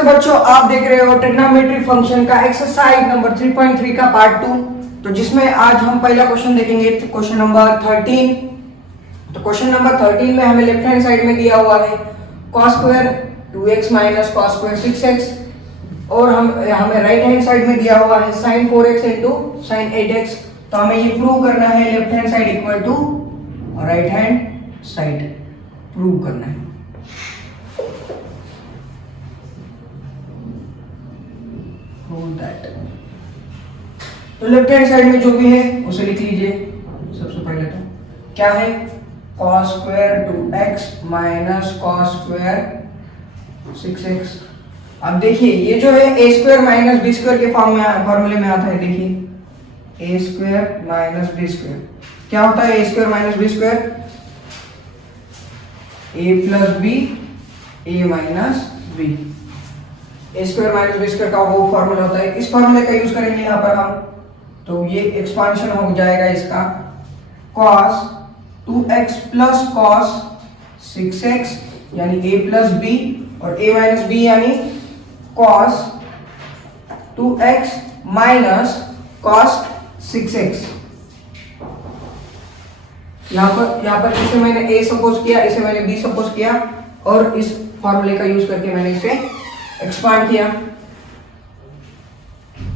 नमस्ते बच्चों, आप देख रहे हो ट्रिग्नोमेट्री फंक्शन का एक्सरसाइज नंबर 3.3 का पार्ट 2। तो जिसमें आज हम पहला क्वेश्चन देखेंगे, क्वेश्चन नंबर 13। तो क्वेश्चन नंबर 13 में हमें लेफ्ट हैंड साइड में दिया हुआ है cos square 2x minus cos square 6x, और हमें राइट हैंड साइड में दिया हुआ है sin 4x into sin 8x। तो हमें ये प्रूव करना है left hand side equal to right hand side prove करना है। तो लेफ्ट हैंड साइड में जो भी है उसे लिख लीजिए। सबसे पहले तो क्या है, cos square 2x minus cos square 6x। अब देखिए ये जो है a square minus b square के फॉर्मूले में आता है। देखिए a square minus b square क्या होता है, a square minus b square a plus b a minus b। A square minus B square का वो फॉर्मूला होता है, इस फॉर्मूले का यूज करेंगे यहाँ पर हम। तो ये एक्सपांशन हो जाएगा इसका cos 2x plus cos 6x यानी a प्लस b, और a माइनस b यानी cos 2x minus cos 6x। यहाँ पर इसे मैंने a सपोज किया, इसे मैंने b सपोज किया, और इस फॉर्मूले का यूज करके मैंने इसे एक्सपांड किया।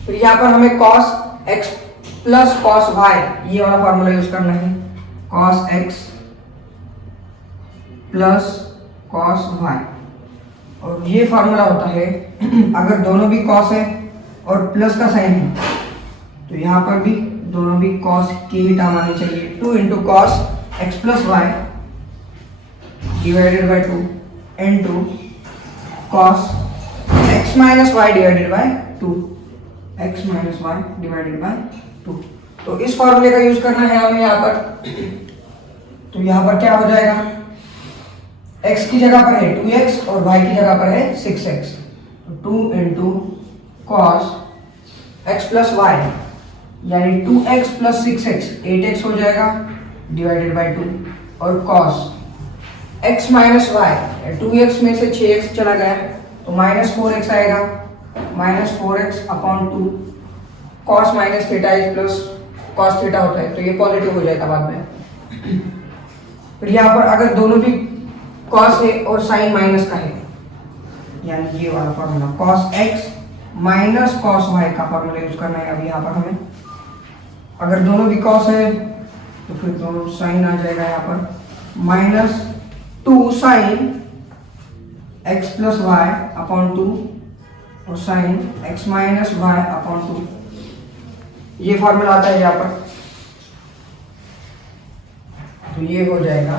फिर यहाँ पर हमें cos x plus cos y ये वाला फॉर्मूला यूज करना है, cos x plus cos y। और ये फॉर्मूला होता है अगर दोनों भी cos है और प्लस का साइन है तो यहाँ पर भी दोनों भी cos की ही टर्म आनी चाहिए। 2 into cos x plus y divided by 2 into cos x minus y divided by 2, x minus y divided by 2। तो इस फॉर्मूले का यूज करना है हमें यहाँ पर। तो यहाँ पर क्या हो जाएगा, x की जगह पर है 2x और y की जगह पर है 6x। तो 2 into cos x plus y यानी 2x प्लस 6x 8x हो जाएगा डिवाइडेड बाय 2, और cos x minus y 2x में से 6x चला गया तो माइनस 4x आएगा, minus 4x upon 2। cos minus theta is plus cos theta होता है तो ये पॉजिटिव हो जाएगा बाद में। फिर यहाँ पर अगर दोनों भी cos है और sin माइनस का है यानी ये वाला formula cos x minus cos y का फॉर्मूला यूज करना है अभी यहाँ पर हमें। अगर दोनों भी cos है तो फिर दोनों sin आ जाएगा यहाँ पर, minus 2 sin x plus Y upon 2 और sine x minus Y upon 2, ये फॉर्मूला आता है यहाँ पर। तो ये हो जाएगा,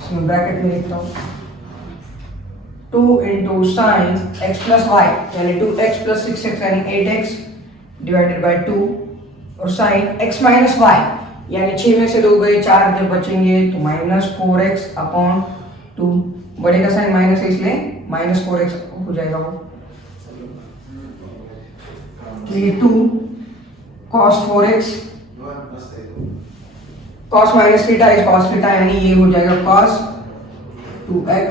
इसमें ब्रैकेट में लिखता हूँ 2 into sine x plus Y यानी 2x प्लस 6x यानी 8x डिवाइडेड बाई 2, और साइन x माइनस वाई यानी 6 में से 2 गए 4 जब बचेंगे तो माइनस 4x अपॉन 2। बड़े का साइन माइनस है इसलिए माइनस 4x हो जाएगा वो। तो ये 2 cos 4x cos minus theta is cos theta यानी ये हो जाएगा cos 2x।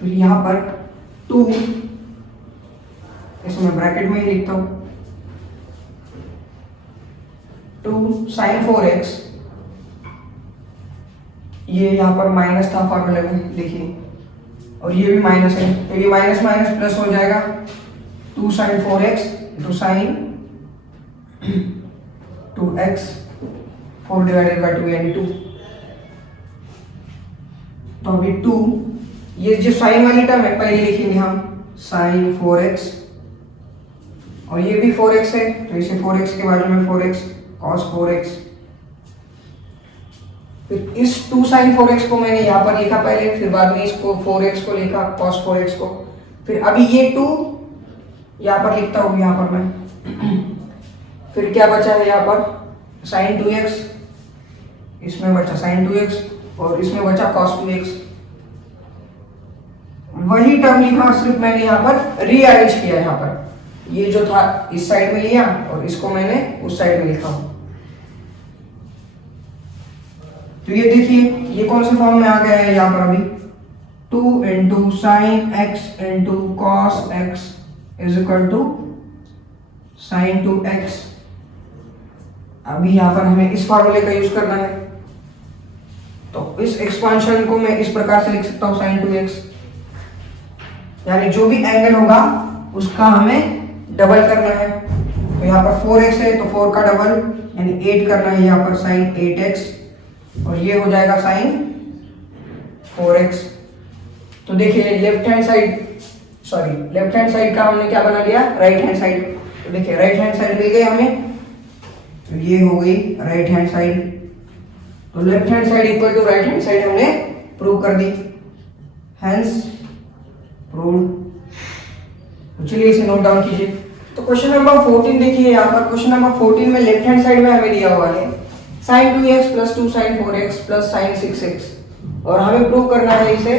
फिर यहाँ पर 2 इसमें ब्रैकेट में ही लिखता हूँ 2 sin 4x, ये यहाँ पर माइनस था फॉर्मूले में देखिए, और ये भी माइनस है तो ये माइनस माइनस प्लस हो जाएगा 2 sin 4x into sine 2x 4 divided by 2 यानी 2। तो अभी 2 ये जो साइन वाली टर्म है पहले लिखेंगे हम sin 4x, और ये भी 4x है तो इसे 4x के बाजू में 4x cos 4x। फिर इस 2 sin 4x को मैंने यहाँ पर लिखा पहले, फिर बाद में इसको 4x को लिखा cos 4x को, फिर अभी ये 2 यहाँ पर लिखता हूँ यहाँ पर मैं। फिर क्या बचा है यहाँ पर sin 2x, इसमें बचा sin 2x और इसमें बचा cos 2x। वही टर्म लिखा, सिर्फ मैंने यहाँ पर रीअरेंज किया। यहाँ पर ये जो था इस साइड में लिया और इसको मैंने उस साइड में लिखा हूँ। तो तो ये देखिए ये कौन से फॉर्म में आ गया है यहाँ पर अभी 2 into sine X into cos X is equal to sine 2x। अभी यहाँ पर हमें इस फॉर्मूले का यूज करना है, तो इस एक्सपांशन को मैं इस प्रकार से लिख सकता हूँ sin 2x, यानी जो भी एंगल होगा उसका हमें डबल करना है। तो यहाँ पर 4x है तो 4 का डबल यानी 8 करना है यहाँ पर sin 8x, और ये हो जाएगा sin 4x। तो देखिए लेफ्ट हैंड साइड का हमने क्या बना लिया, राइट हैंड साइड। तो देखिए राइट हैंड साइड मिल गई हमें, तो ये हो गई राइट हैंड साइड। तो left hand side equal to right hand side हमने प्रूव कर दी, हेंस प्रूव्ड। तो चलिए इसे नोट डाउन कीजिए। तो क्वेश्चन नंबर 14 देखिए, यहाँ पर क्वेश्चन नंबर 14 में लेफ्ट हैंड साइड में हमें दिया हुआ है sin 2x plus 2 sin 4x plus sin 6x, और हमें प्रूव करना है इसे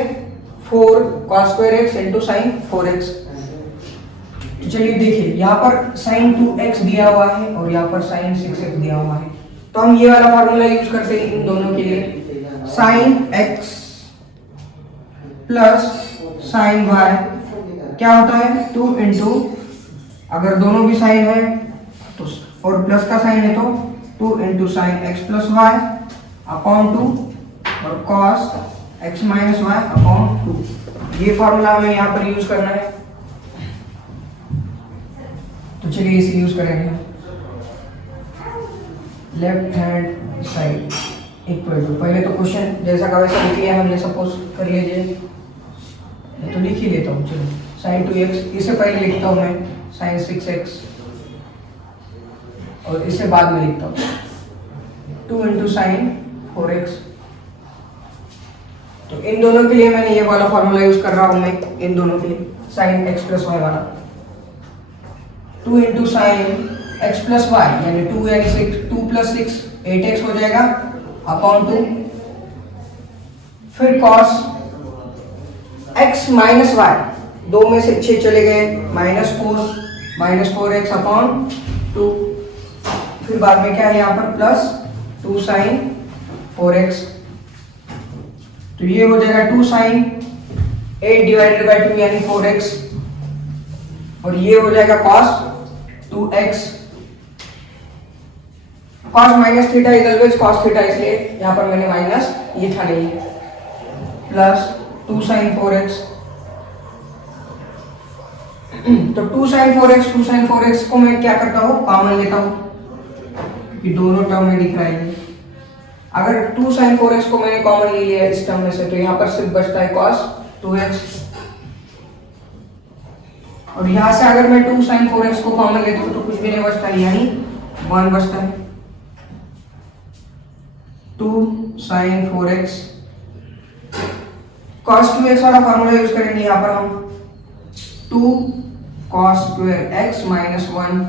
4 cos square x into sin 4x। तो चलिए देखिए यहाँ पर sin 2x दिया हुआ है और यहाँ पर sin 6x दिया हुआ है, तो हम ये वाला फार्मूला यूज करते हैं इन दोनों के लिए। sin x plus sin y क्या होता है 2 इंटू, अगर दोनों भी साइन है तो और प्लस का साइन है तो 2 into sine X plus Y upon 2 और cos x minus Y upon 2। ये फॉर्मूला हमें यहाँ पर यूज करना है, तो चलिए इसे यूज करेंगे। Left hand side equal to, पहले तो क्वेश्चन जैसा का वैसा लिख लिया हमने, सपोज कर लीजिए, तो लिख ही लेता हूँ। चलो sin 2x, इससे पहले लिखता हूँ मैं sin 6x, और इससे बाद में लिखता हूँ 2 इंटू साइन 4x। तो इन दोनों के लिए मैंने ये वाला फॉर्मूला यूज कर रहा हूँ मैं, इन दोनों के लिए sin x प्लस वाई वाला। 2 into sine x plus Y यानी 2 यानी 6, 2 प्लस 6 8x हो जाएगा अपॉन 2, फिर cos x माइनस वाई, 2 में से 6 चले गए, माइनस 4x अपॉन 2, फिर बाद में क्या है यहाँ पर प्लस 2 साइन 4x। तो ये हो जाएगा 2 साइन 8 डिवाइडेड बाई 2 यानी 4x, और ये हो जाएगा cos 2x। cos minus theta is always cos theta, इसलिए यहाँ पर मैंने माइनस ये था नहीं, प्लस 2 साइन 4x। तो 2 sin 4x को मैं क्या करता हूँ, कॉमन लेता हूँ, क्योंकि दोनों टर्म में दिख रहा है। अगर 2 sin 4x को मैंने कॉमन ले लिया इस टर्म में से, तो यहाँ पर सिर्फ बचता है cos 2x, और यहाँ से अगर मैं 2 sin 4x को कॉमन लेता हूँ तो कुछ भी नहीं बचता है, यानी 1 बचता है। 2 sin 4x cos 2x वाला फॉर्मूला यूज करेंगे यहाँ पर हम, 2 cos square x minus 1,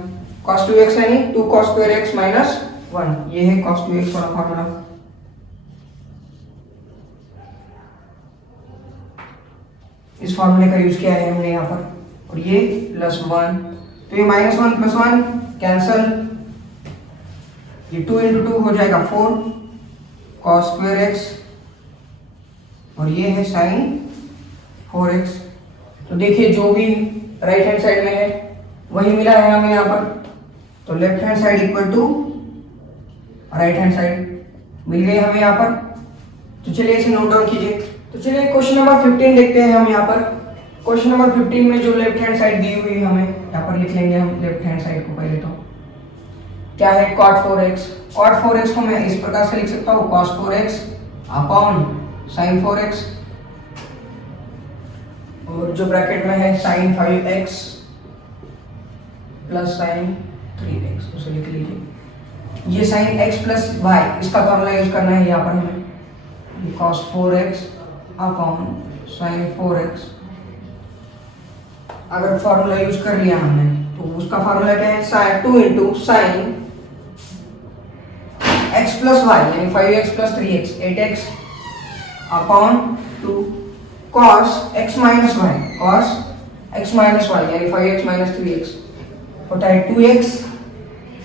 cos 2x यानी 2 cos square x माइनस 1, ये है cos 2x वाला फॉर्मूला। इस फॉर्मूले का यूज किया है हमने यहाँ पर, और ये प्लस 1, तो ये माइनस 1 प्लस 1 कैंसल, ये 2 इंटू 2 हो जाएगा 4 cos square x, और ये है sin 4x। तो देखिए जो भी राइट हैंड साइड में है वही मिला है हमें यहाँ पर, तो left hand side equal to right hand side मिल गई हमें यहाँ पर। तो चलिए इसे नोट डाउन कीजिए। तो चलिए क्वेश्चन नंबर 15 देखते हैं हम यहाँ पर। क्वेश्चन नंबर 15 में जो लेफ्ट हैंड साइड दी हुई है हमें, यहाँ पर लिख लेंगे हम लेफ्ट हैंड साइड को पहले। तो क्या है cot 4x, cot 4x को मैं इस प्रकार से लिख सकता हूँ cos 4x upon sin 4x, और जो ब्रैकेट में है sin 5x plus sin 3x, उसे लिख लीजिए। ये sin x प्लस y, इसका फॉर्मूला यूज करना है यहाँ पर हमें, cos 4x upon sin 4x। अगर फॉर्मूला यूज कर लिया हमने तो उसका फॉर्मूला क्या है, 2 into sine x plus Y यानी 5x plus 3x 8x upon 2 cos x minus Y, cos x minus Y यानी 5x माइनस 3x होता है 2x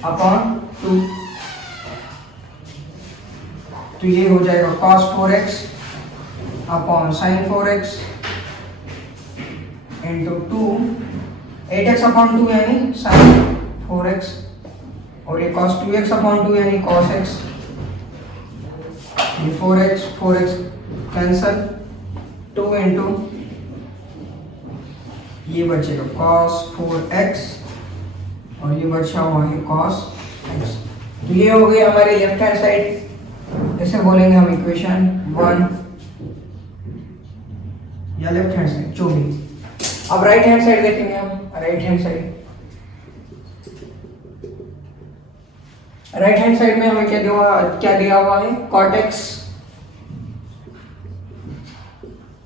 अपॉन 2। तो ये हो जाएगा cos 4x upon sin 4x into 2 8x upon 2 यानी sin 4x और ये cos 2x अपॉन 2 यानी cos x, ये 4x कैंसल 2 इंटू ये बचेगा cos 4x और ये बचा हुआ है cos x। तो ये हो गई हमारी लेफ्ट हैंड साइड, इसे बोलेंगे हम इक्वेशन 1 या लेफ्ट हैंड साइड जो भी। अब राइट हैंड साइड देखेंगे हम। राइट हैंड साइड में हमें क्या दिया हुआ है, cot x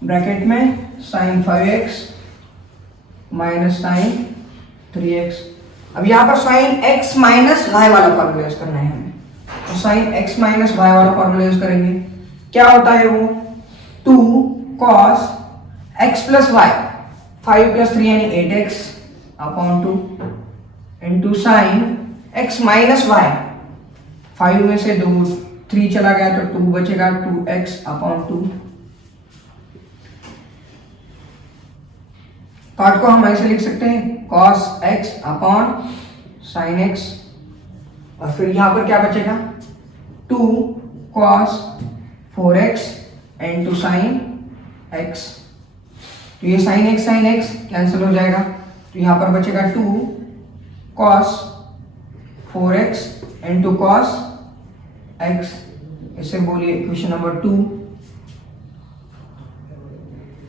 ब्रैकेट में sin 5x minus sin 3x। अब यहाँ पर sin x माइनस वाई वाला फॉर्मूला यूज करना है हमें, तो sin x माइनस वाई वाला फॉर्मूला यूज करेंगे। क्या होता है वो, 2 cos x plus Y, 5 plus 3 यानी 8x upon 2 into sin x minus Y, 5 में से 3 चला गया तो 2 बचेगा, 2x अपॉन 2। पार्ट को हम ऐसे लिख सकते हैं cos x upon sin x और फिर यहां पर क्या बचेगा 2 cos 4x into sin x। तो ये sin x कैंसिल हो जाएगा, तो यहां पर बचेगा 2 cos 4x into cos x। इसे बोलिए इक्वेशन नंबर 2।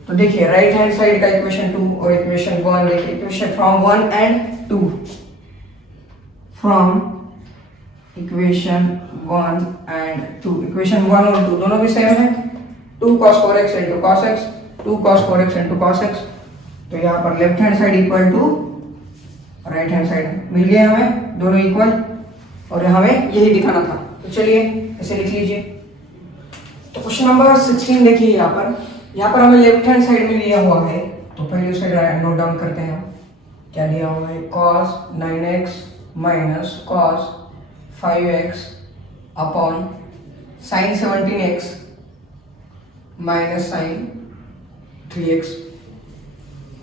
तो देखिए राइट हैंड साइड का इक्वेशन 2 और इक्वेशन 1 देखिए, equation from 1 and 2, from equation 1 and 2, equation 1 और 2 दोनों भी सेम है, 2 cos 4x into cos x, 2 cos 4x into cos x। तो यहाँ पर left hand side equal to right hand side मिल गया हमें, दोनों इक्वल, और हमें यही दिखाना था। तो चलिए इसे लिख लीजिए। तो क्वेश्चन नंबर 16 देखिए, यहाँ पर हमें लेफ्ट हैंड साइड में दिया हुआ है, तो पहले उसे नोट डाउन करते हैं। क्या दिया हुआ है, cos 9x minus cos 5x upon sin 17x minus sin 3x।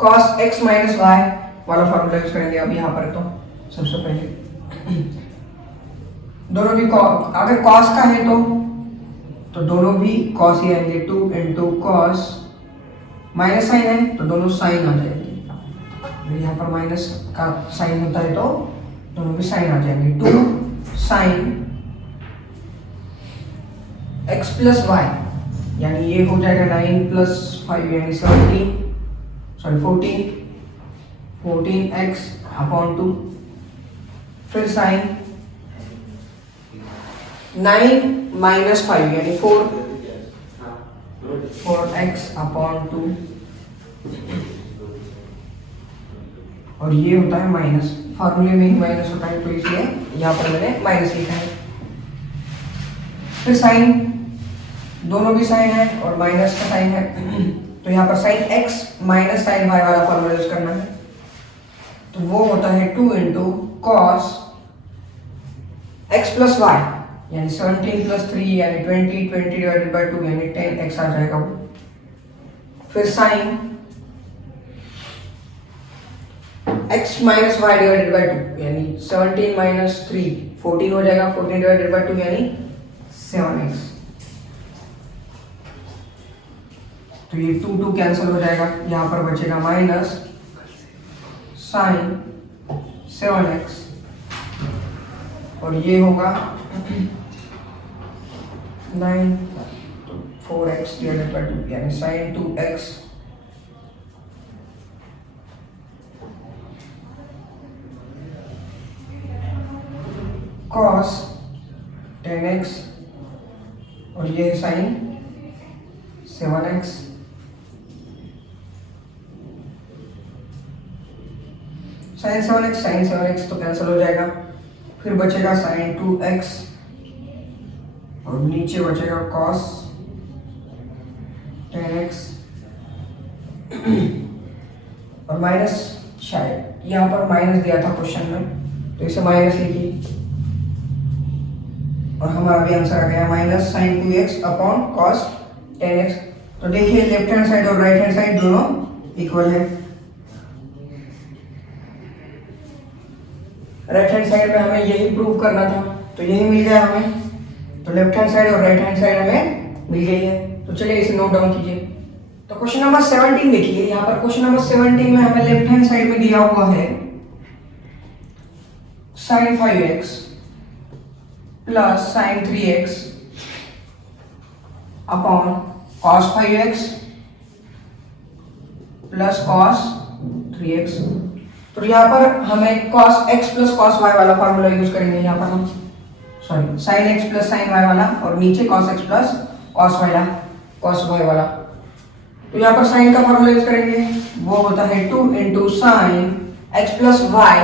cos x minus y वाला फॉर्मूला यूज करेंगे अब यहाँ पर। तो सबसे पहले दोनों भी अगर cos का है तो दोनों भी cos ही आएंगे, 2 इंटू cos, माइनस साइन है तो दोनों साइन आ जाएंगे। यहाँ पर माइनस का साइन होता है तो दोनों भी साइन आ जाएंगे। 2 sin x प्लस वाई यानी ये हो जाएगा 9 प्लस 5 यानी 14x अपॉन 2, फिर साइन 9 माइनस 5 यानी 4x अपॉन 2, और ये होता है माइनस, फार्मूले में ही माइनस होता है तो इसलिए यहाँ पर मैंने माइनस लिखा है। फिर साइन, दोनों भी साइन है और माइनस का साइन है, तो यहाँ पर sine x minus sine y वाला फॉर्मूला यूज करना है। तो वो होता है 2 into cos x plus Y यानी 17 प्लस 3 यानी 20 डिवाइडेड बाई 2 यानी 10x आ जाएगा वो। फिर sine x minus Y divided by 2 यानी 17 माइनस 3 14 हो जाएगा, 14 डिवाइडेड बाई 2 यानी 7x। तो ये 2 कैंसिल हो जाएगा, यहाँ पर बचेगा माइनस साइन 7x और ये होगा 9 तो 4x डिवाइडेड बाई 2 यानी साइन 2x cos 10x और ये साइन 7x। साइन 7x तो कैंसिल हो जाएगा, फिर बचेगा साइन 2x और नीचे बचेगा cos 10x और माइनस, शायद यहाँ पर माइनस दिया था क्वेश्चन में तो इसे माइनस लिखिए और हमारा भी आंसर आ गया minus sign 2x upon cos 10x। तो देखिए लेफ्ट हैंड साइड और राइट हैंड साइड दोनों इक्वल है। राइट हैंड साइड में हमें यही प्रूव करना था, तो यही मिल गया हमें। तो लेफ्ट हैंड साइड और राइट हैंड साइड हमें मिल गई है। तो चलिए इसे नोट डाउन कीजिए। तो क्वेश्चन नंबर 17 देखिए, यहाँ पर क्वेश्चन नंबर 17 में हमें लेफ्ट हैंड साइड में दिया हुआ है sin 5x plus sin 3x upon cos 5x plus cos 3x। तो यहाँ पर हमें cos x plus cos y वाला फॉर्मूला यूज करेंगे। यहाँ पर हम sin x plus sin y वाला और नीचे cos x plus cos y वाला। तो यहाँ पर sin का फॉर्मूला यूज करेंगे, वो होता है 2 into sine x plus Y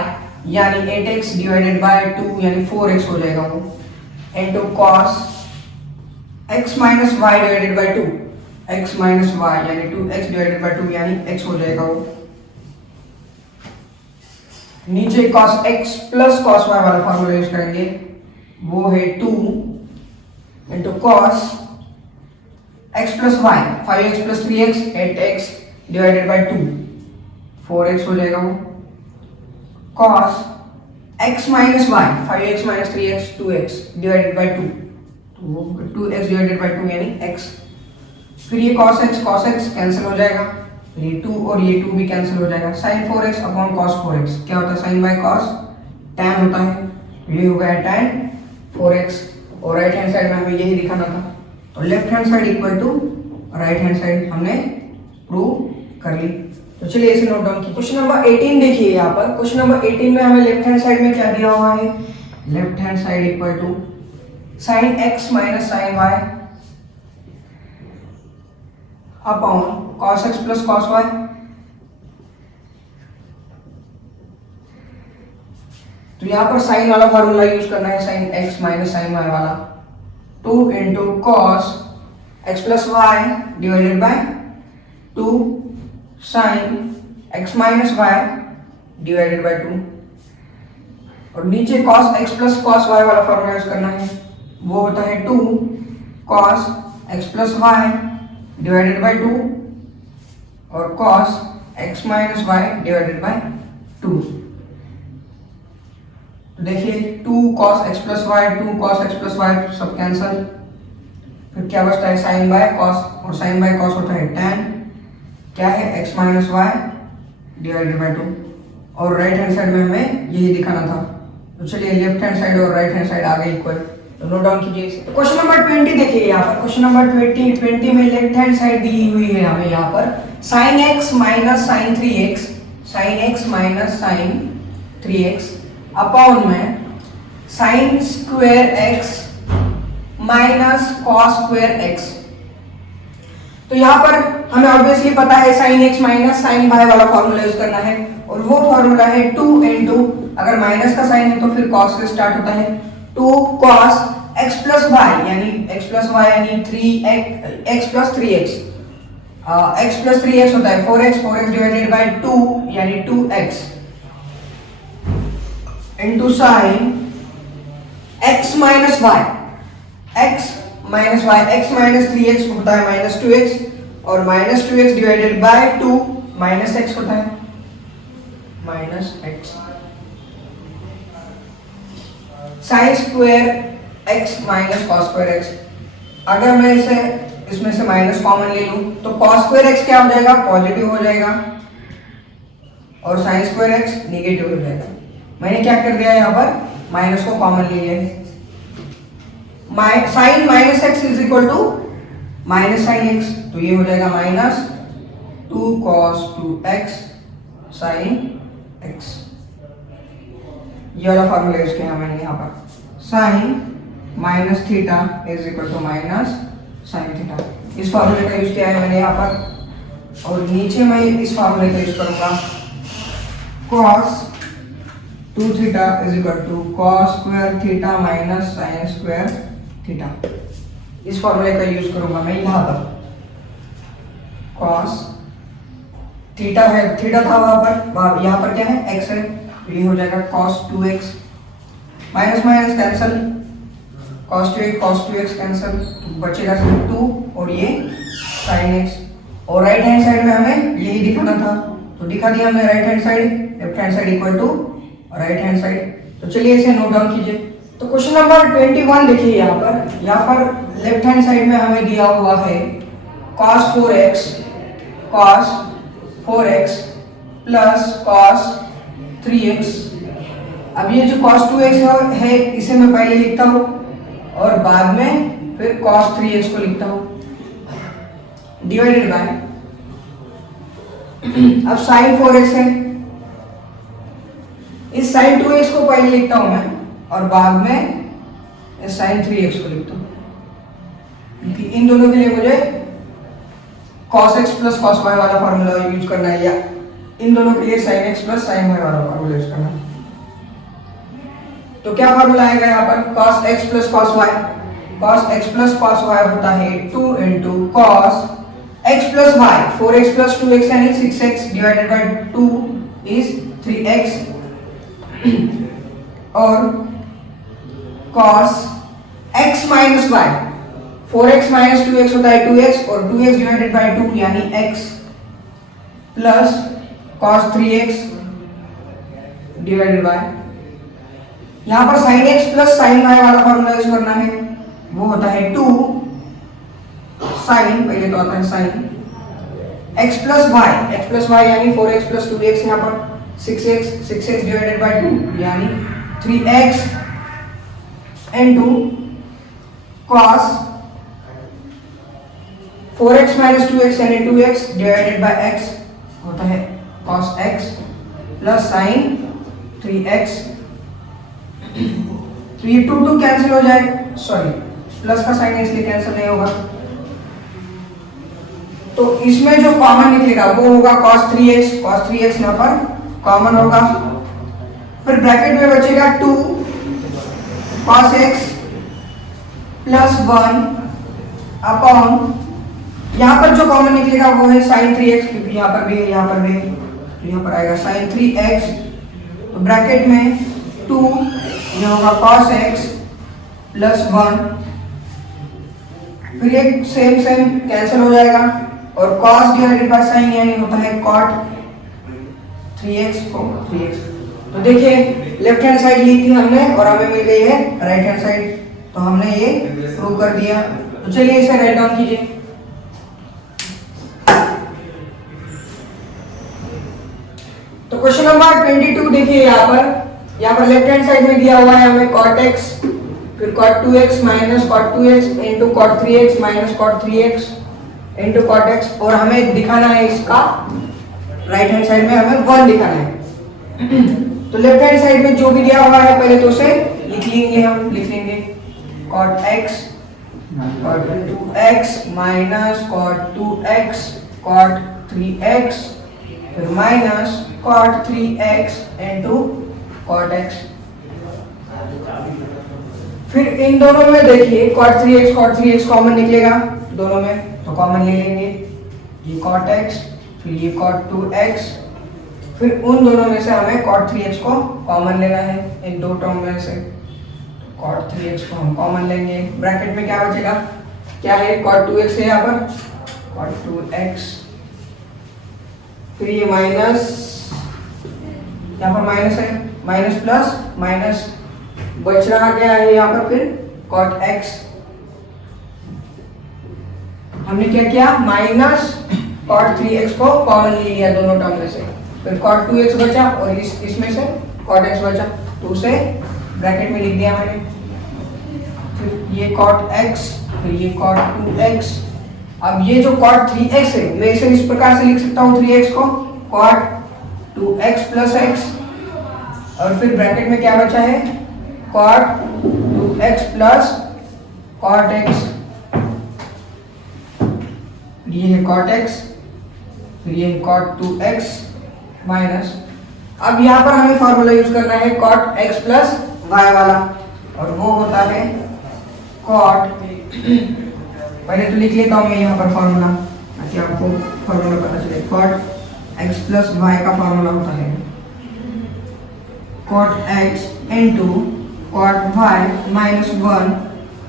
यानी 8x डिवाइडेड बाय 2 यानी 4x हो जाएगा वो, into cos x minus Y divided by 2 x minus Y यानी 2x डिवाइडेड बाय 2 यानी x हो जाएगा वो। नीचे cos x plus cos y वाला फॉर्मूला यूज करेंगे, वो है 2 into cos x plus Y 5x plus 3x 8x divided by 2 4x हो जाएगा वो, cos x minus Y 5x minus 3x 2x divided by 2 तो 2x डिवाइडेड बाय 2 यानी x। फिर ये cos x कैंसिल हो जाएगा, ये 2 और ये 2 भी कैंसिल हो जाएगा। sin 4x upon cos 4x क्या होता है, sin बाय cos tan होता है, ये हो गया tan 4x। और राइट हैंड साइड में हमें यही दिखाना था, तो left hand side equal to right hand side हमने प्रूव कर ली। तो चलिए इसे नोट डाउन कीजिए। क्वेश्चन नंबर 18 देखिए, यहाँ पर क्वेश्चन नंबर 18 में हमें लेफ्ट हैंड साइड में क्या दिया हुआ है, left hand side equal to sin x minus sin y upon cos x plus cos y। तो यहाँ पर साइन वाला फॉर्मूला यूज करना है, sin x minus sin y वाला, 2 into cos x plus Y divided by 2 sin x minus Y divided by 2 और नीचे cos x plus cos y वाला फॉर्मूला यूज करना है, वो होता है 2 cos x plus Y divided by 2 और cos x minus Y divided by 2। देखिए 2 cos x plus Y 2 cos x plus Y सब कैंसल, फिर क्या बचता है sin बाय cos और sin बाय cos होता है tan, क्या है x minus Y divided by 2। और राइट हैंड साइड में हमें यही दिखाना था। तो चलिए लेफ्ट हैंड साइड और राइट हैंड साइड आ गए इक्वल, तो नोट डाउन कीजिए इसे। क्वेश्चन नंबर 20 देखिए, यहाँ पर क्वेश्चन नंबर 20 में लेफ्ट हैंड साइड दी हुई है हमें यहाँ पर sin x minus sin 3x sin x minus sin 3x upon में sin square x minus cos square x। तो यहाँ पर हमें ऑब्वियसली पता है sin x minus sin y वाला फॉर्मूला यूज करना है, और वो फॉर्मूला है 2 इंटू, अगर माइनस का साइन है तो फिर cos से स्टार्ट होता है, 2 cos x प्लस वाई यानी x प्लस वाई यानी 3x plus 3x, x plus 3x होता है 4x डिवाइडेड बाय 2 यानी 2x into sine x minus Y x minus Y x minus 3x होता है माइनस 2x और minus 2x divided by 2 minus x होता है minus x। Sine square x minus cos square x, अगर मैं इसे इसमें से माइनस कॉमन ले लूं तो कॉस स्क्वायर x क्या हो जाएगा, पॉजिटिव हो जाएगा और साइन स्क्वायर x नेगेटिव हो जाएगा। मैंने क्या कर दिया यहाँ पर, माइनस को कॉमन ले लिया। Sine minus x is equal to minus sine x, तो ये हो जाएगा minus 2 cos 2x sign x। ये वाला फॉर्मूला यूज किया मैंने यहाँ पर, sine minus theta is equal to minus sine theta. इस फॉर्मूले का यूज किया है मैंने यहाँ पर, और नीचे मैं इस फॉर्मूले का यूज करूंगा, cos 2 theta is equal to cos square theta minus sine square theta. इस फॉर्मूले का यूज करूंगा मैं यहाँ पर, cos थीटा है, थीटा था वहां पर, यहाँ पर क्या है x है, ये हो जाएगा cos 2x, minus minus cancel, cos 2x cancel, तो बचेगा सिर्फ 2 और ये sin x। और राइट हैंड साइड में हमें यही दिखाना था, तो दिखा दिया हमने right hand side, left hand side equal to right hand side. तो चलिए इसे नोट डाउन कीजिए। तो क्वेश्चन नंबर 21 देखिए, यहाँ पर लेफ्ट हैंड साइड में हमें दिया हुआ है cos 4x plus cos 3x। अब ये जो cos 2x है इसे मैं पहले लिखता हूँ और बाद में फिर cos 3x को लिखता हूँ, डिवाइडेड बाय, अब sin 4x है, इस sin 2x को पहले लिखता हूं मैं और बाद में इस sin 3x को लिखता हूं, क्योंकि इन दोनों के लिए मुझे cos x plus cos y वाला फॉर्मूला यूज करना है, या इन दोनों के लिए sin x plus sin y वाला फॉर्मूला यूज करना है। तो क्या फॉर्मूला आएगा यहाँ पर, cos x plus cos y, cos x plus cos y होता है 2 into cos x plus y, 4x plus 2x यानी 6x divided by 2 is 3x, और cos x minus y, 4x minus 2x होता है 2x और 2x divided by 2 यानी x, plus cos 3x divided by, यहाँ पर sin x plus sin y वाला formula use करना है, वो होता है 2 sin, पहले तो आता है sin x प्लस y यानी 4x प्लस 2x, यहाँ पर 6x डिवाइडेड बाय 2 यानी 3x into cos 4x minus 2x यानी 2x डिवाइडेड बाय x होता है cos x plus sin 3x। तो ये 2 कैंसिल हो जाए, सॉरी प्लस का साइन है इसलिए कैंसिल नहीं होगा, तो इसमें जो कॉमन निकलेगा वो होगा cos 3x यहाँ पर कॉमन होगा, फिर ब्रैकेट में बचेगा 2 cos x प्लस 1 अपॉन, यहाँ पर जो कॉमन निकलेगा वो है sin 3x, क्योंकि यहाँ पर भी है यहाँ पर भी है, तो यहाँ पर आएगा sin 3x, तो ब्रैकेट में 2 यह होगा cos x प्लस 1, फिर एक सेम कैंसिल हो जाएगा और cos डिवाइडेड बाय sin यानी होता है cot 3x को 3x। तो देखिए लेफ्ट हैंड साइड ली थी हमने और हमें मिल गई है राइट हैंड साइड, तो हमने ये प्रूव कर दिया। तो चलिए इसे राइट डाउन कीजिए। तो क्वेश्चन नंबर 22 देखिए, यहाँ पर लेफ्ट हैंड साइड में दिया हुआ है हमें cot x, फिर cot 2x minus cot 2x into cot 3x minus cot 3x into cot x, और हमें दिखाना है इसका राइट हैंड साइड में हमें 1 दिखाना है। तो लेफ्ट हैंड साइड में जो भी दिया हुआ है पहले तो उसे लिख लेंगे cot x cot 2x minus cot 2x cot 3x फिर minus cot 3x into cot x। फिर इन दोनों में देखिए cot 3x कॉमन निकलेगा दोनों में, तो कॉमन ले लेंगे, ये cot x फिर ये cot 2x, फिर उन दोनों में से हमें cot 3x को कॉमन लेना है इन दो टर्म में से, cot 3x को हम कॉमन लेंगे, ब्रैकेट में क्या बचेगा, क्या है cot 2x है यहाँ पर cot 2x, फिर ये माइनस, यहाँ पर माइनस है, माइनस प्लस माइनस बच रहा क्या है यहाँ पर, फिर cot x, हमने क्या किया माइनस cot 3x को कॉमन ले लिया दोनों टर्म में से, फिर cot 2x बचा और इसमें से cot x बचा, तो उसे ब्रैकेट में लिख दिया मैंने, फिर ये cot x फिर ये cot 2x। अब ये जो cot 3x है मैं इसे इस प्रकार से लिख सकता हूँ 3x को cot 2x प्लस x, और फिर ब्रैकेट में क्या बचा है cot 2x plus cot x, ये है cot x फिर ये है cot 2x माइनस, अब यहाँ पर हमें फॉर्मूला यूज करना है cot x प्लस y वाला, और वो होता है cot, पहले तो लिख लेता हूँ मैं यहाँ पर फॉर्मूला ताकि आपको फॉर्मूला पता चले, cot x प्लस y का फॉर्मूला होता है cot x into cot y minus 1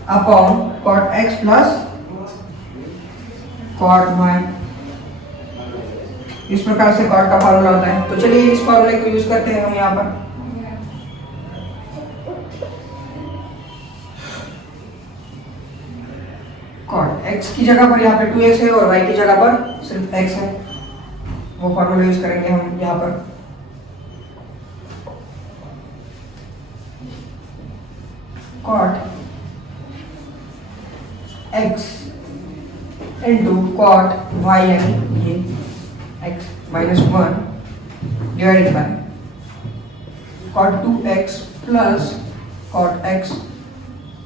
upon cot x plus cot y. इस प्रकार से कॉट का फार्मूला होता है। तो चलिए इस फार्मूले को यूज करते हैं हम यहाँ पर। कॉट एक्स की जगह पर यहाँ पे 2x है और वाई की जगह पर सिर्फ x है, वो फार्मूला यूज करेंगे हम यहाँ पर। Cot x into cot y यानी ये x minus 1 divided by cot 2x plus cot x।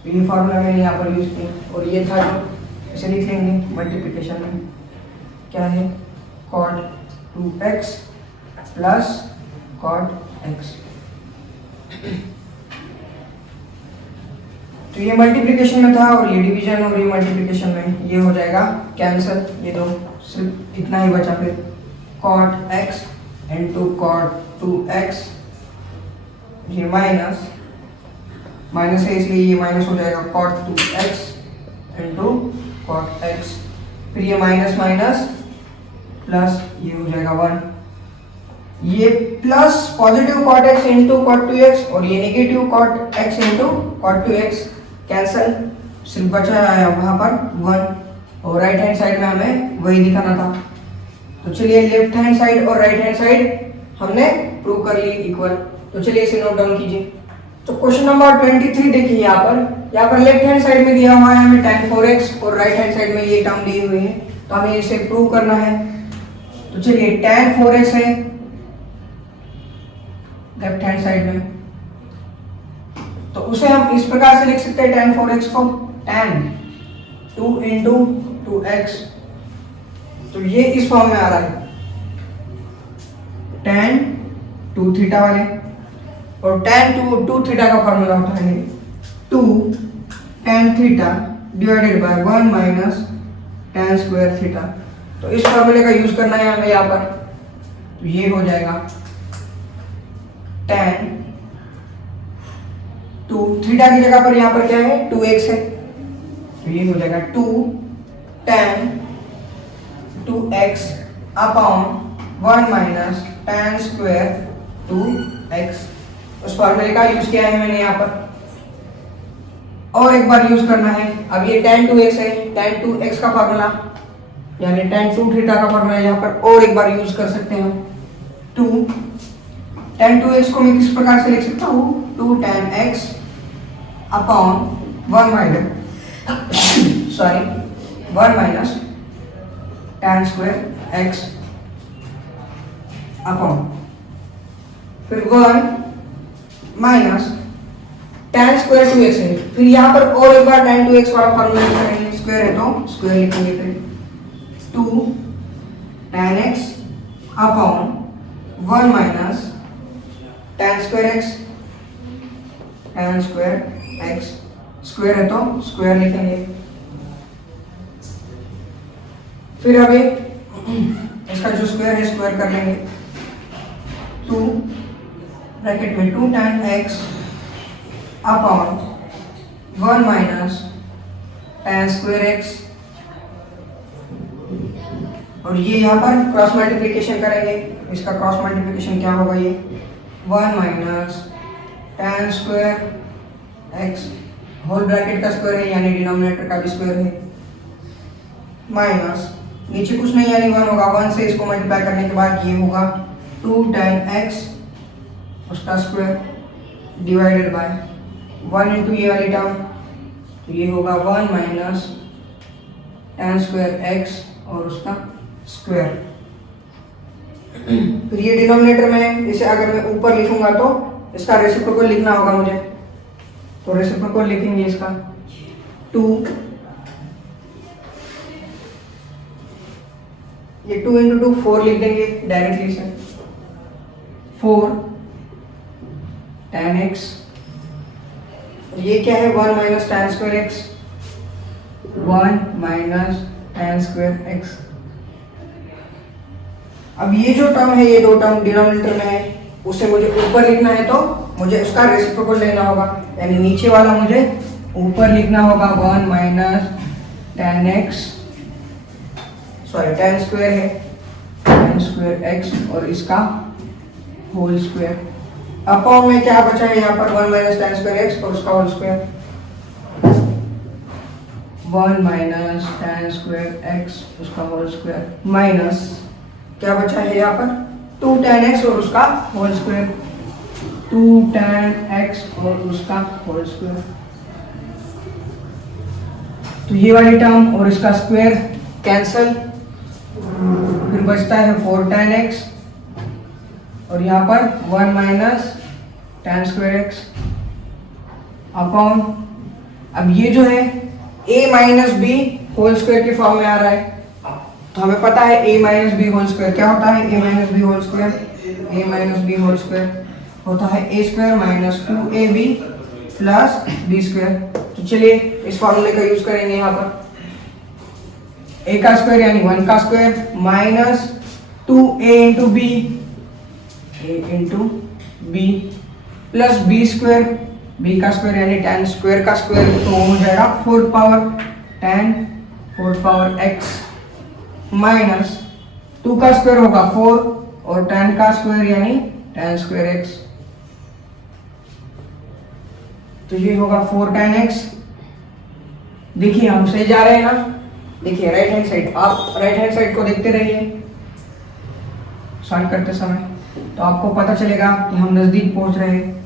ये फार्मूला मैंने यहाँ पर यूज किया और ये था जो इसे लिख लेंगे मल्टीप्लिकेशन में, क्या है cot 2x plus cot x। तो ये मल्टीप्लिकेशन में था और ये डिवीजन और ये मल्टीप्लिकेशन में, ये हो जाएगा कैंसिल, ये दो सिर्फ इतना ही बचा। फिर cot x into cot 2x, ये माइनस माइनस है इसलिए ये माइनस हो जाएगा cot 2x into cot x। फिर ये माइनस माइनस प्लस, ये हो जाएगा 1। ये plus positive cot x into cot 2x और ये negative cot x into cot 2x cancel, सिर्फ बचा है वहां पर 1 और राइट हैंड साइड में हमें वही दिखाना था। तो चलिए लेफ्ट हैंड साइड और राइट हैंड साइड हमने प्रूव कर ली इक्वल। तो चलिए इसे नोट डाउन कीजिए। तो क्वेश्चन नंबर 23 देखिए, यहाँ पर लेफ्ट हैंड साइड में दिया हुआ है हमें tan 4x और राइट हैंड साइड में ये टर्म दिए हुए हैं, तो हमें इसे प्रूव करना है। तो चलिए tan 4x है लेफ्ट हैंड साइड में, तो उसे हम इस प्रकार से लिख सकते हैं tan 4x को tan 2 इंटू 2x। तो ये इस फॉर्म में आ रहा है tan 2 थीटा वाले, और tan 2 थीटा का फॉर्मूला होता है 2 tan theta divided by 1 minus tan square theta. तो इस फॉर्मूले का यूज करना है हमें यहाँ पर। तो ये हो जाएगा tan 2 थीटा की जगह पर यहाँ पर क्या है 2x है, तो ये हो जाएगा 2 tan 2x upon 1 minus tan square 2x। उस फॉर्मूले का यूज किया है मैंने यहाँ पर, और एक बार यूज करना है। अब ये tan 2x है, tan 2x का फॉर्मूला यानी tan 2 थीटा का फॉर्मूला यहाँ पर और एक बार यूज कर सकते हैं। 2 tan 2x को मैं किस प्रकार से लिख सकता हूँ 2 tan x upon 1 minus tan square x upon फिर 1 माइनस tan स्क्वायर 2x है। फिर यहाँ पर और एक बार tan 2x वाला फॉर्मूला यूज करेंगे, स्क्वायर है तो स्क्वायर लिखेंगे। फिर 2 tan x upon 1 minus tan square x, square है तो स्क्वायर लिखेंगे। फिर अभी इसका जो स्क्वायर है स्क्वायर कर लेंगे। 2 ब्रैकेट में 2 tan x upon 1 minus tan square x, और ये यहाँ पर क्रॉस मल्टीप्लिकेशन करेंगे। इसका क्रॉस मल्टीप्लिकेशन क्या होगा, ये 1 minus tan square x whole bracket का स्क्वायर है यानी डिनोमिनेटर का भी स्क्वायर है, माइनस नीचे कुछ नहीं यानी 1 होगा। 1 से इसको मल्टीप्लाई करने के बाद ये होगा 2 tan x उसका स्क्वायर डिवाइडेड बाय 1 इंटू ये वाली टर्म, तो ये होगा 1 माइनस tan स्क्वायर x और उसका स्क्वायर। फिर ये डिनोमिनेटर में इसे अगर मैं ऊपर लिखूंगा तो इसका रेसिप्रोकल लिखना होगा मुझे, तो रेसिप्रोकल लिखेंगे इसका 2, ये 2 इंटू 2 4 लिख देंगे डायरेक्टली से, 4 tan x, ये क्या है 1 minus tan square x, 1 minus tan square x। अब ये जो टर्म है, ये दो टर्म डिनोमिनेटर में है, उसे मुझे ऊपर लिखना है तो मुझे उसका रेसिप्रोकल लेना होगा, यानी नीचे वाला मुझे ऊपर लिखना होगा 1 minus tan x, sorry tan square है, tan स्क्वायर x और इसका होल स्क्वायर। अपॉन में क्या बचा है यहाँ पर 1 माइनस tan स्क्वायर x और उसका whole square, 1 minus tan square x उसका होल स्क्वायर माइनस क्या बचा है यहाँ पर 2 tan x और उसका होल स्क्वायर, 2 tan x और उसका होल स्क्वायर। तो ये वाली टर्म और इसका स्क्वायर कैंसल, फिर बचता है 4 tan x और यहाँ पर 1 minus tan square x upon, अब ये जो है a minus b whole square के फॉर्म में आ रहा है, तो हमें पता है a minus b whole square क्या होता है, a minus b whole square, a minus b whole square होता है a square minus 2ab plus b square. तो चलिए इस फॉर्मूले का यूज करेंगे यहाँ पर, a का स्क्वायर यानी 1 का square minus 2a into b, a into b plus b square, b का स्क्वायर यानी tan स्क्वायर का स्क्वायर, तो हो जाएगा 4 power tan 4 power x minus 2 का स्क्वायर होगा 4 और tan का स्क्वायर यानी tan स्क्वायर x, तो ये होगा 4 tan x। देखिए हम सही जा रहे हैं ना, देखिए राइट हैंड साइड, आप राइट हैंड साइड को देखते रहिए सॉल्व करते समय, तो आपको पता चलेगा कि हम नजदीक पहुंच रहे हैं।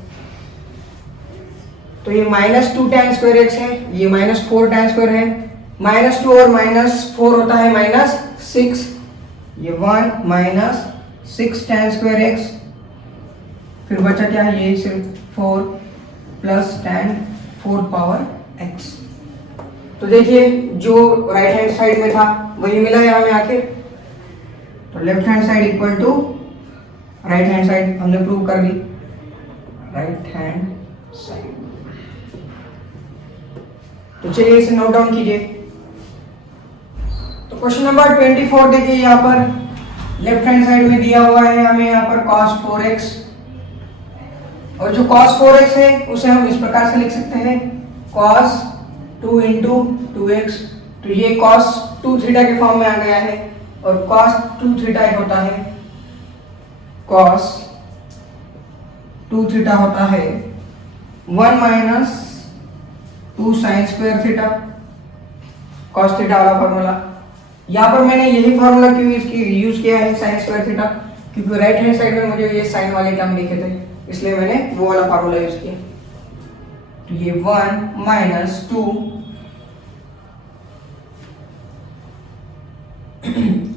तो ये माइनस 2 tan स्क्वायर x है, ये माइनस 4 tan स्क्वायर है, माइनस 2 और माइनस 4 होता है माइनस 6, ये 1 माइनस 6 tan स्क्वायर x, फिर बचा क्या है, ये सिर्फ 4 प्लस tan 4 पावर x। तो देखिए जो राइट हैंड साइड में था वही मिला है हमें आखिर, तो left hand side equal to right hand side हमने प्रूव कर दी, राइट हैंड साइड। तो चलिए इसे नोट डाउन कीजिए। तो क्वेश्चन नंबर 24 देखिए, यहाँ पर लेफ्ट हैंड साइड में दिया हुआ है हमें यहाँ पर cos 4x, और जो cos 4x है उसे हम इस प्रकार से लिख सकते हैं cos 2 इंटू 2x, तो ये cos 2 थीटा के फॉर्म में आ गया है, और cos 2 थीटा होता है cos 2 थीटा होता है 1 minus 2 sign square theta, cos theta वाला फॉर्मूला। यहाँ पर मैंने यही फॉर्मूला क्यों यूज किया है साइन स्क्वायर थीटा, क्योंकि राइट हैंड साइड में मुझे ये साइन वाले टर्म लिखे थे, इसलिए मैंने वो वाला फॉर्मूला यूज किया। तो ये 1 माइनस 2,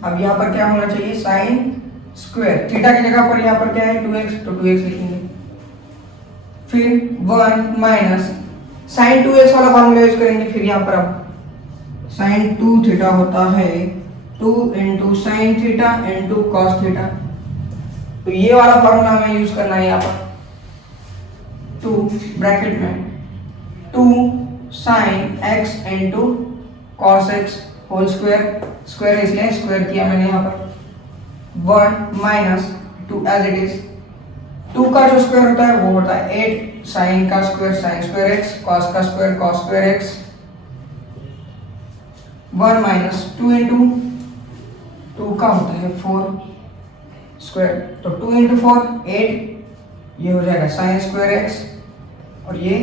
अब यहाँ पर क्या होना चाहिए, साइन स्क्वायर थीटा की जगह पर यहाँ पर क्या है 2x, तो 2x लिखेंगे, फिर 1 माइनस साइन 2x वाला फॉर्मूला यूज करेंगे, फिर यहाँ पर अब साइन 2 थीटा होता है 2 into sine theta into cos theta, तो ये वाला फॉर्मूला हमें यूज करना है यहाँ पर, 2 ब्रैकेट में 2 sine x into cos x whole square, square इसलिए स्क्वायर किया मैंने यहाँ पर, 1 माइनस 2 एज इट इज, 2 का जो स्क्वायर होता है वो होता है 8 साइन का square sine square x, cos का square cos square x, 1 minus 2 into 2 का होता है 4 स्क्वायर, तो 2 इंटू 4 8, ये हो जाएगा साइन स्क्वायर x और ये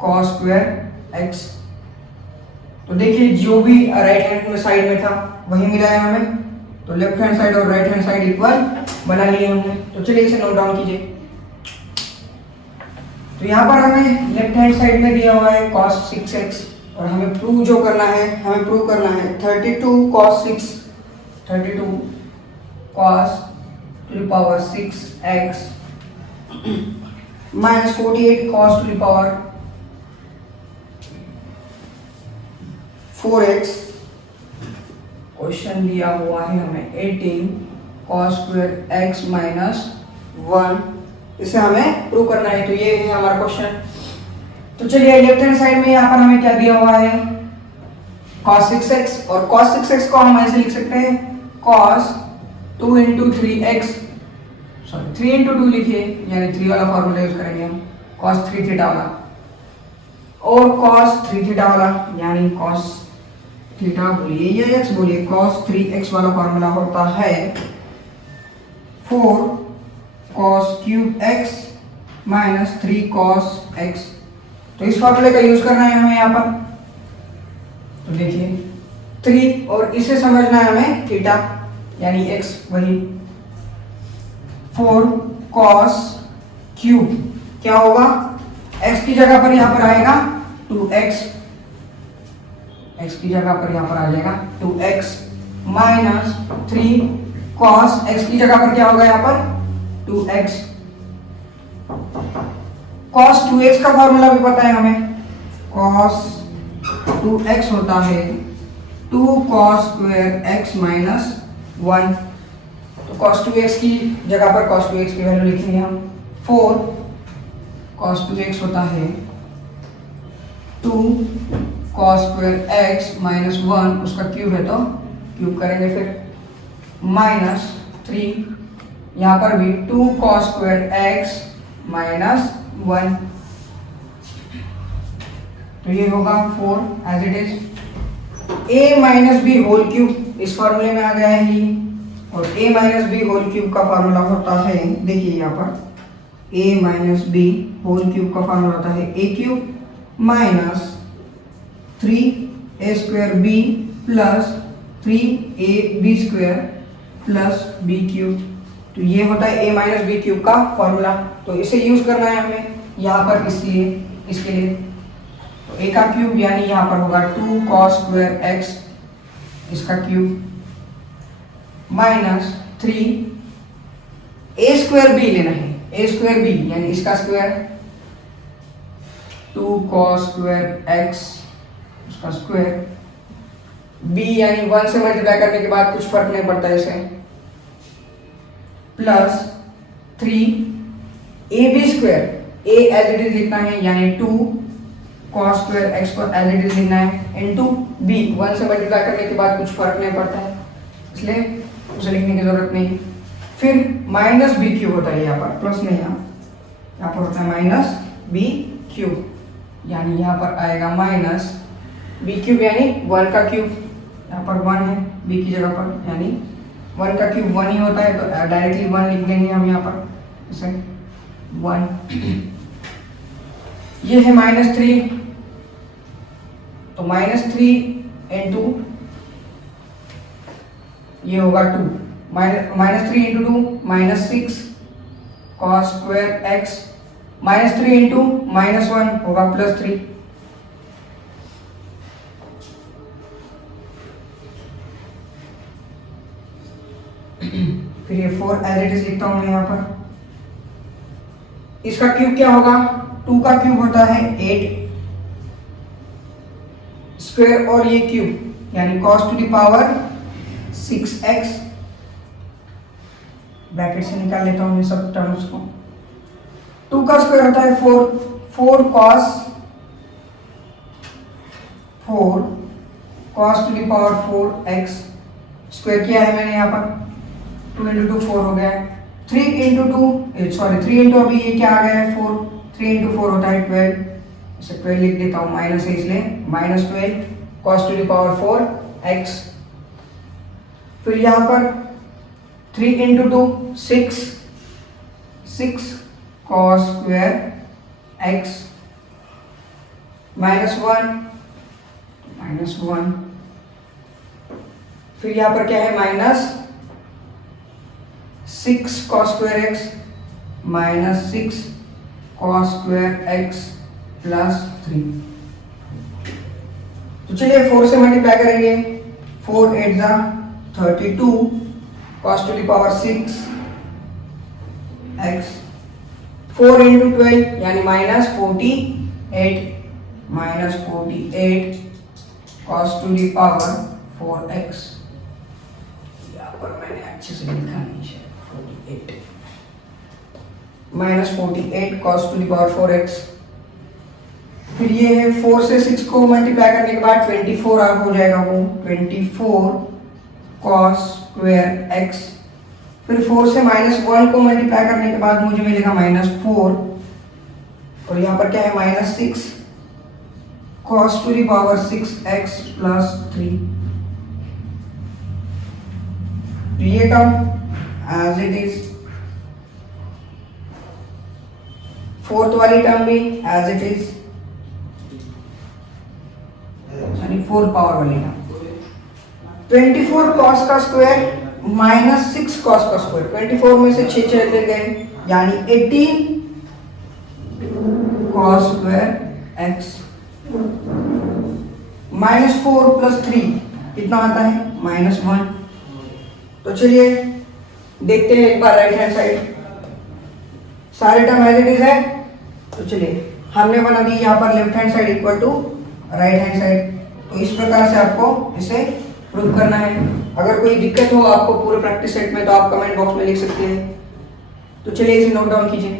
कॉस स्क्वायर x। तो देखिए जो भी राइट हैंड में साइड में था वही मिला है हमें, तो लेफ्ट हैंड साइड और राइट हैंड साइड इक्वल बना लिए हमने। तो चलिए इसे नोट डाउन कीजिए। तो यहाँ पर हमें लेफ्ट हैंड साइड में दिया हुआ है cos 6x, और हमें प्रूव जो करना है, हमें प्रूव करना है 32 cos 6, 32 cos to the power 6x minus 48 cos to the power 4x। Question दिया हुआ है हमें 18 cos स्क्वायर x माइनस 1, इसे हमें प्रूव करना है। तो ये है हमारा क्वेश्चन। तो चलिए लेफ्ट हैंड साइड में यहाँ पर हमें क्या दिया हुआ है cos 6x, और cos 6x को हम ऐसे लिख सकते हैं cos 2 into 3x, sorry 3 into 2 लिखिए, यानी 3 वाला फॉर्मूला यूज करेंगे हम, cos 3 थीटा वाला, और cos 3 थीटा वाला, यानी cos थीटा बोलिए या x बोलिए, cos 3x वाला फॉर्मूला होता है 4 cos cube x minus 3 cos x। तो इस फॉर्मूले का यूज करना है हमें यहाँ पर। तो देखिए 3 और इसे समझना है हमें थीटा यानी x, वही 4 cos क्यूब क्या होगा, x की जगह पर यहाँ पर आएगा 2x, x की जगह पर यहाँ पर आ जाएगा 2x माइनस 3 cos x की जगह पर क्या होगा यहाँ पर 2x। cos 2x का फॉर्मूला भी पता है हमें, cos 2x होता है 2 cos स्क्वायर x माइनस 1। तो cos 2x की जगह पर cos 2x की वैल्यू लिखेंगे हम, 4 cos 2x होता है 2 cos स्क्वायर x माइनस 1, उसका क्यूब है तो क्यूब करेंगे, फिर माइनस 3 यहाँ पर भी 2 cos स्क्वायर x माइनस 1। तो ये होगा 4 एज इट इज। a minus b whole cube इस फॉर्मूले में आ गया है ये, और a minus b whole cube का फॉर्मूला होता है, देखिए यहाँ पर a minus b whole cube का फॉर्मूला होता है a cube minus 3a square b plus 3ab square plus b cube. तो ये होता है a माइनस बी क्यूब का फॉर्मूला। तो इसे यूज करना है हमें यहाँ पर, इसलिए इसके लिए तो a का क्यूब यानी यहाँ पर होगा 2 cos स्क्वायर x, इसका cube minus 3 a square b लेना है, a स्क्वायर b यानी इसका स्क्वायर 2 cos स्क्वायर x उसका स्क्वायर, b यानी 1 से मल्टीप्लाई करने के बाद कुछ फर्क नहीं पड़ता इसे, plus 3ab square, a as it is लिखना है यानी 2 cos स्क्वायर x को एज इट इज लिखना है इनटू b, 1 से मल्टीप्लाई करने के बाद कुछ फर्क नहीं पड़ता है इसलिए उसे लिखने की जरूरत नहीं है। फिर माइनस बी क्यूब होता है यहाँ पर, प्लस नहीं, यहाँ पर होता है माइनस बी क्यूब, यानी यहाँ पर आएगा माइनस बी क्यूब यानी 1 का क्यूब, यहाँ पर 1 है b की जगह पर, यानी 1 का क्यूब 1 ही होता है, तो डायरेक्टली 1 लिख देंगे हम यहाँ पर इसे 1। ये है माइनस 3, तो माइनस 3 इंटू ये होगा 2, minus 3 into 2 minus 6 cos square x, minus 3 into minus 1 होगा प्लस 3। फिर ये 4 एज इट इज लिखता हूं मैं यहाँ पर, इसका क्यूब क्या होगा, 2 का क्यूब होता है 8 स्क्वायर और ये क्यूब यानी cos to the power 6x, bracket से निकाल लेता हूं मैं सब टर्म्स को। 2 का स्क्वायर होता है 4 cos to the power 4x, square किया है मैंने यहाँ पर, 2 इंटू 2 4 हो गया है, 3 इंटू 2 सॉरी 3 इंटू अभी ये क्या आ गया है 4, 3 इंटू 4 होता है 12, इसे 12 लिख देता हूँ, माइनस है इसलिए minus 12 cos to the power 4x। फिर यहाँ पर 3 into 2 6 cos square x minus 1, फिर यहाँ पर क्या है minus 6 cos square x minus 6 cos square x plus 3। तो चलिए 4 से मल्टीप्लाई करेंगे, 4 8 जा 32 cos to the power 6 x, 4 into 12 यानी minus 48 cos to the power 4x, यहाँ पर मैंने अच्छे से लिखा नहीं है 48 minus 48 cos to the power 4x। फिर ये है 4 से 6 को मल्टीप्लाई करने के बाद 24 हो जाएगा वो 24 cos स्क्वायर x, फिर 4 से माइनस 1 को मल्टीप्लाई करने के बाद मुझे मिलेगा माइनस 4, और यहाँ पर क्या है minus 6 cos to the power 6x plus 3, ये term as it is, fourth वाली टर्म भी एज इट इज, यानी 4 पावर वाली टर्म, 24 cos का स्क्वायर माइनस 6 cos का स्क्वायर, 24 में से 6 चले गए यानी 18 cos square x minus 4 plus 3 कितना आता है -1। तो चलिए देखते हैं एक बार राइट हैंड साइड, सारे टर्म एज इट इज है। तो चलिए हमने बना दी यहाँ पर left hand side equal to right hand side. तो इस प्रकार से आपको इसे प्रूव करना है। अगर कोई दिक्कत हो आपको पूरे प्रैक्टिस सेट में तो आप कमेंट बॉक्स में लिख सकते हैं। तो चलिए इसे नोट डाउन कीजिए।